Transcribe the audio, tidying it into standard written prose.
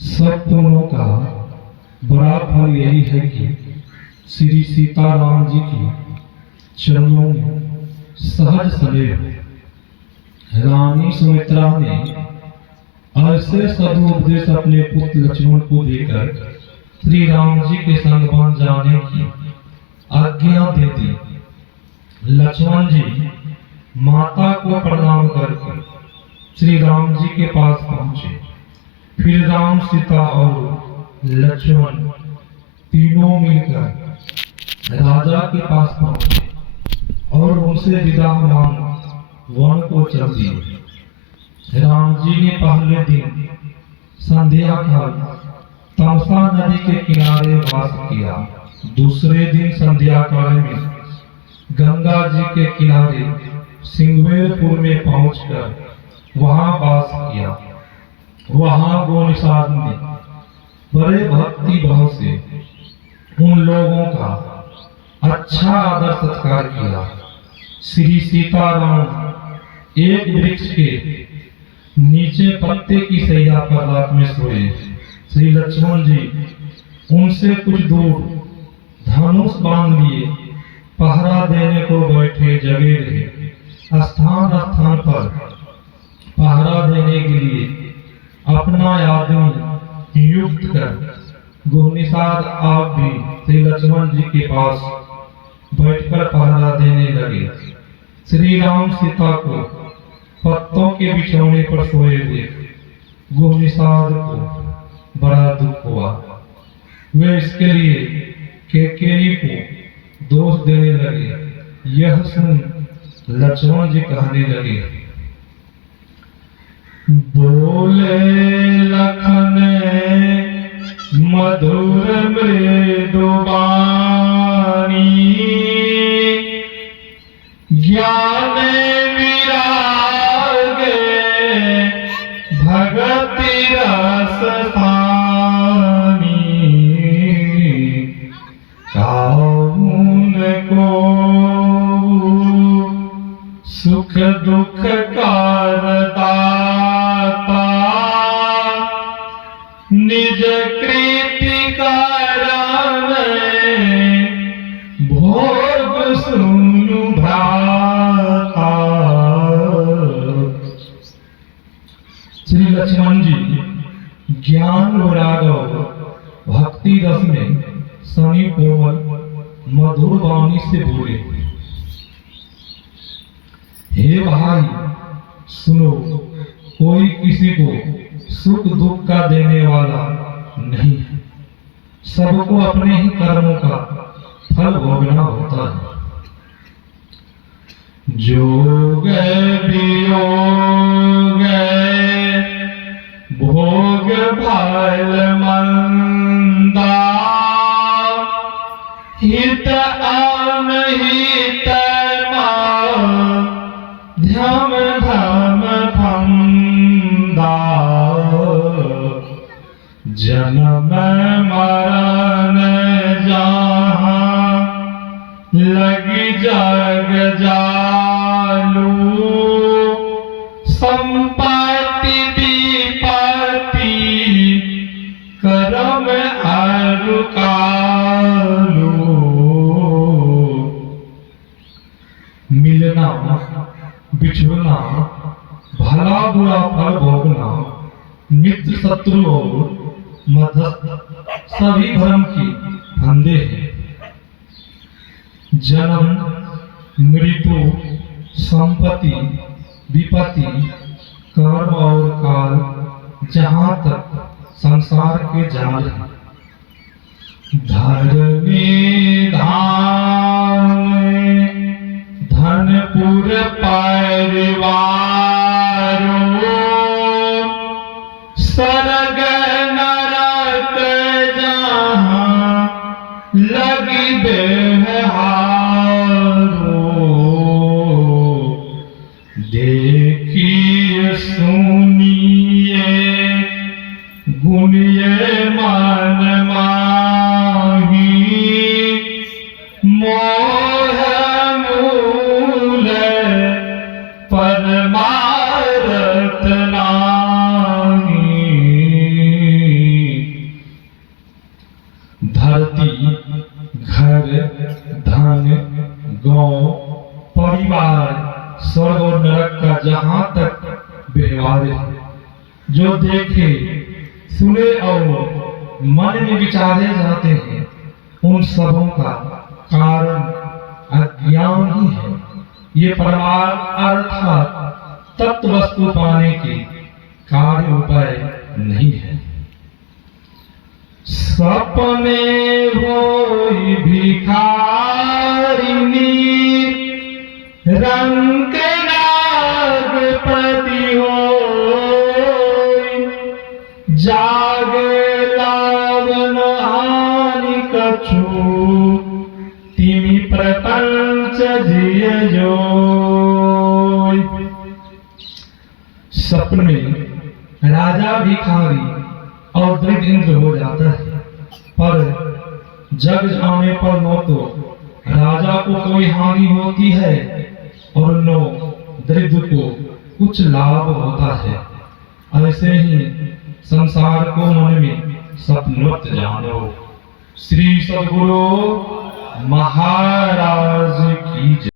सब पुण्यों का बड़ा फल यही है कि श्री सीताराम जी की चरणों में सहज स्नेह रानी सुमित्रा ने ऐसे सदुपदेश अपने पुत्र लक्ष्मण को देकर श्री राम जी के संग बन जाने की आज्ञा दे दी। लक्ष्मण जी माता को प्रणाम करके श्री राम जी के पास पहुंचे। फिर राम, सीता और लक्ष्मण तीनों मिलकर राजा के पास पहुंचे और उनसे विदा मांग वन को चल दिए। राम जी ने पहले दिन संध्या काल तमसा नदी के किनारे वास किया। दूसरे दिन संध्या काल में गंगा जी के किनारे सिंगवेरपुर में पहुंचकर वहां वास किया। वहां गोनिसाद ने बड़े भक्ति भाव से उन लोगों का अच्छा आदर सत्कार किया। श्री सीताराम एक वृक्ष के नीचे पत्ते की सैया पर रात में सोए। श्री लक्ष्मण जी उनसे कुछ दूर धनुष बांध लिए पहरा देने को बैठे जगे रहे। स्थान स्थान पर पहरा देने के लिए अपना आदमी नियुक्त कर गोनिसाद आप भी श्री लक्ष्मण जी के पास बैठकर पहरा देने लगे। श्री राम सीता को पत्तों के बिछौने पर सोए हुए गोनिसाद को बड़ा दुख हुआ। वे इसके लिए कैकेयी को दोष देने लगे। यह सुन लक्ष्मण जी कहने लगे, बोले लखन मधुर मृदु वाणी, ज्ञान विरागे भगति रस स्थानी, काउन को सुख दुख कारता निज कृति कारण भोग सुनु भ्राता। श्री लक्ष्मण जी ज्ञान वैराग्य भक्ति रस में सनी कोमल मधुर वाणी से बोले, हे भाई सुनो, कोई किसी को सुख दुख का देने वाला नहीं है। सबको अपने ही कर्मों का फल भोगना होता है। जोग वियोग भोग फल मंदा, हित अनहित ध्यम धम फंदा, जन्म मरण जहाँ लगी जग जालू, संपत्ति विपत्ति कर्म अरु कालू। मिलना बिछड़ना भला बुरा फल भोगना, मित्र शत्रु और मध्यस्थ सभी धर्म के फंदे हैं। जन्म मृत्यु संपत्ति विपत्ति कर्म और काल जहाँ तक संसार के जाल हैं। धर्मी धाम धनपुर परिवारो, सरग नरक जहाँ लगी बेहारो, देखिए सुनिए गुनिए मन माही, मोह मूल परमारथ नाही। धरती, घर, धन, गांव, परिवार, स्वर्ग और नरक का जहां तक व्यवहार है, जो देखे सुने और मन में विचारे जाते हैं, उन सबों का कारण अज्ञान ही है। ये परमार्थ अर्थात तत्व वस्तु पाने के कार्य उपाय नहीं है। सपने होई भिखारिनी, रंग नागपति होई, जागे लावन हानि कछु, तिमि प्रपंच जिय जोई। सपने राजा भिखारी और दरिद्र इंद्र हो जाता है, पर जग जाने पर न तो राजा को कोई हानि होती है और न दरिद्र को कुछ लाभ होता है। ऐसे ही संसार को मन में सपनोत जानो। श्री सद्गुरु महाराज की जय।